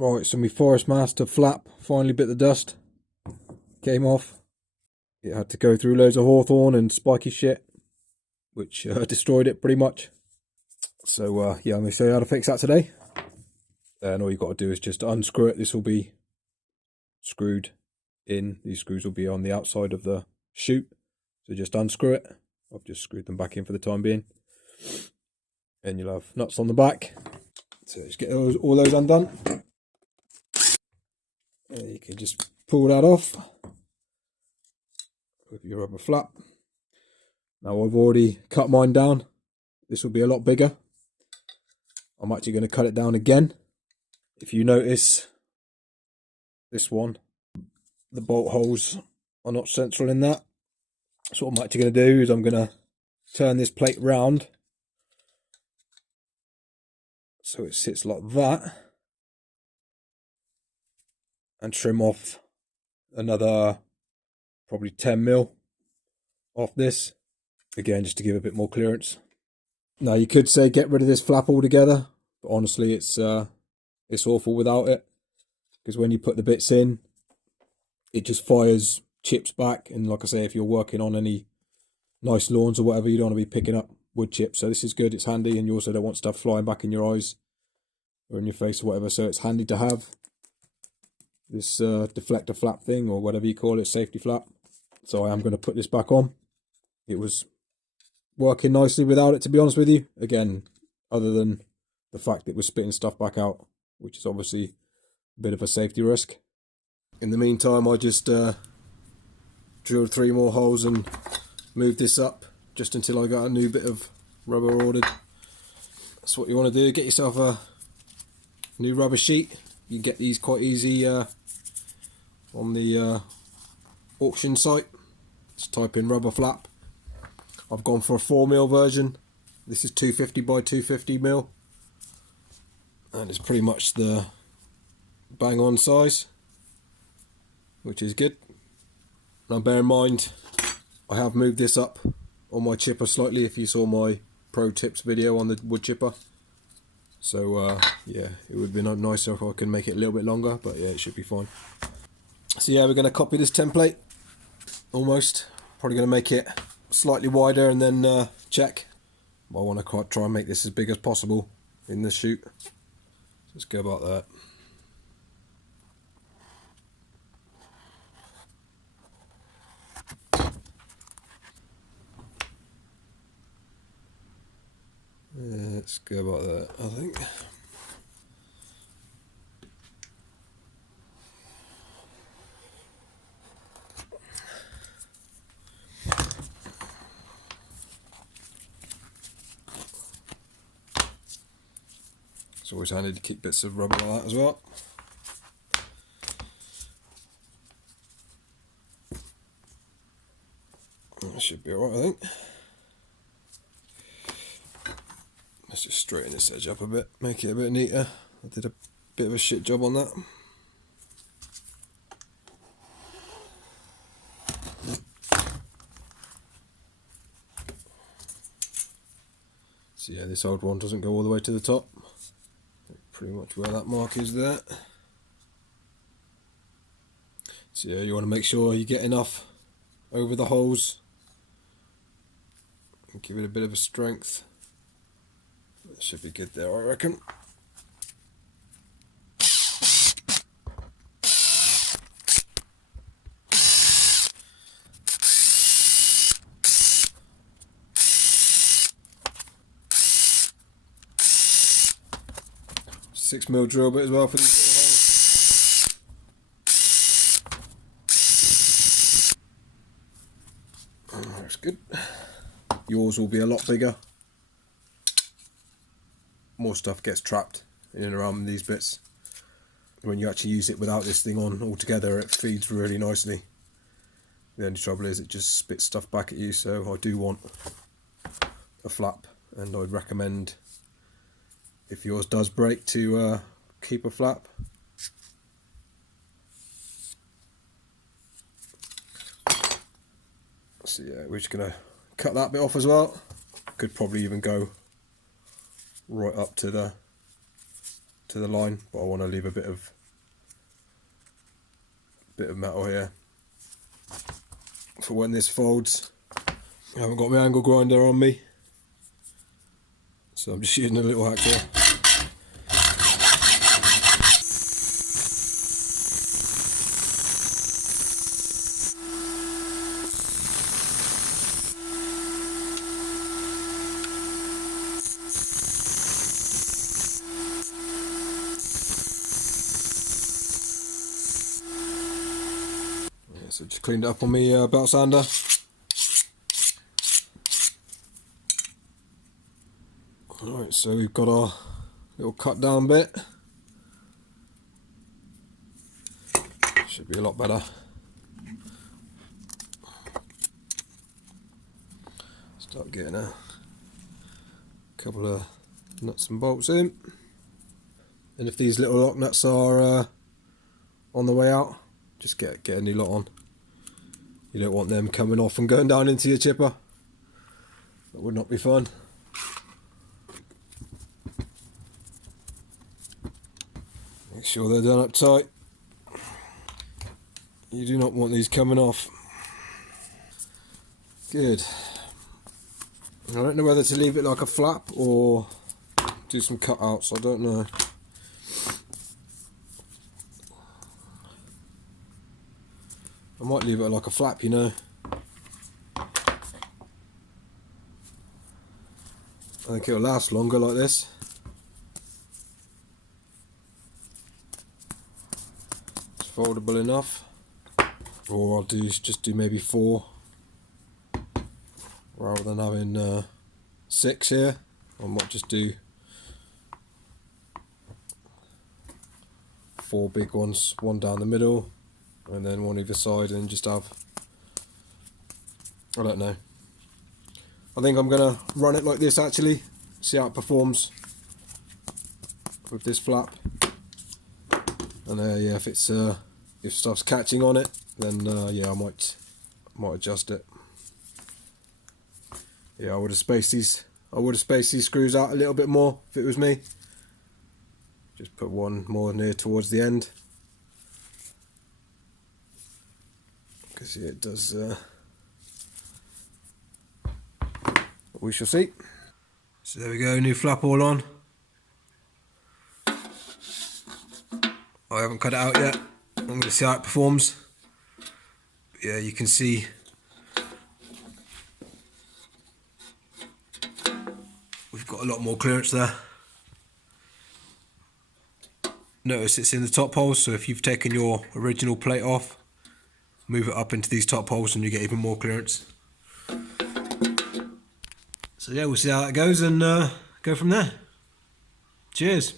Right, so my Forest Master flap finally bit the dust. Came off. It had to go through loads of hawthorn and spiky shit, which destroyed it pretty much. So yeah, I'm going to show you how to fix that today. And all you've got to do is just unscrew it. This will be screwed in. These screws will be on the outside of the chute. So just unscrew it. I've just screwed them back in for the time being. And you'll have nuts on the back. So just get all those undone. And you can just pull that off with your rubber flap. Now I've already cut mine down. This will be a lot bigger. I'm actually going to cut it down again. If you notice, this one, the bolt holes are not central in that. So what I'm actually going to do is I'm going to turn this plate round so it sits like that, and trim off another probably 10mm off this, again just to give a bit more clearance. Now you could say get rid of this flap altogether, but honestly it's awful without it, because when you put the bits in, it just fires chips back, and like I say, if you're working on any nice lawns or whatever, you don't want to be picking up wood chips. So this is good, it's handy, and you also don't want stuff flying back in your eyes or in your face or whatever, so it's handy to have this deflector flap thing, or whatever you call it, safety flap. So I am going to put this back on. It was working nicely without it, to be honest with you. Again, other than the fact that it was spitting stuff back out, which is obviously a bit of a safety risk. In the meantime, I just drilled 3 more holes and moved this up just until I got a new bit of rubber ordered. That's what you want to do, get yourself a new rubber sheet. You can get these quite easy on the auction site. Just type in rubber flap. I've gone for a 4mm version. This is 250 by 250mm, and it's pretty much the bang on size, which is good. Now bear in mind, I have moved this up on my chipper slightly, if you saw my pro tips video on the wood chipper. So yeah, it would be nicer if I could make it a little bit longer, but yeah, it should be fine. So yeah, we're going to copy this template, almost. Probably going to make it slightly wider and then check. I want to try and make this as big as possible in the chute. So let's go about that. Let's go about that, I think. It's always handy to keep bits of rubber like that as well. That should be alright, I think. Let's just straighten this edge up a bit, make it a bit neater. I did a bit of a shit job on that. So yeah, this old one doesn't go all the way to the top. Pretty much where that mark is there. So yeah, you want to make sure you get enough over the holes and give it a bit of a strength. That should be good there, I reckon. $6mm drill bit as well for these little holes. That's good. Yours will be a lot bigger. More stuff gets trapped in and around these bits. When you actually use it without this thing on altogether, it feeds really nicely. The only trouble is it just spits stuff back at you, so I do want a flap, and I'd recommend, if yours does break, to keep a flap. So yeah, we're just going to cut that bit off as well. Could probably even go right up to the to the line, but I want to leave a bit of metal here for when this folds. I haven't got my angle grinder on me, so I'm just using a little hacksaw. Yeah, so just cleaned it up on my belt sander. Alright, so we've got our little cut down bit. Should be a lot better. Start getting a couple of nuts and bolts in. And if these little lock nuts are on the way out, just get a new lot on. You don't want them coming off and going down into your chipper. That would not be fun. Make sure they're done up tight. You do not want these coming off. Good. I don't know whether to leave it like a flap or do some cutouts, I don't know. I might leave it like a flap, you know. I think it'll last longer like this. It's foldable enough. Or I'll just do maybe 4 rather than having 6 here. I might just do 4 big ones, one down the middle and then one either side, and just have, I don't know. I think I'm gonna run it like this actually, see how it performs with this flap. And yeah, if it's if stuff's catching on it, then yeah, I might adjust it. Yeah, I would have spaced these screws out a little bit more if it was me. Just put one more near towards the end, because yeah, it does. We shall see. So there we go, new flap all on. I haven't cut it out yet. I'm going to see how it performs. But yeah, you can see we've got a lot more clearance there. Notice it's in the top holes, so if you've taken your original plate off, move it up into these top holes and you get even more clearance. So yeah, we'll see how it goes and go from there. Cheers.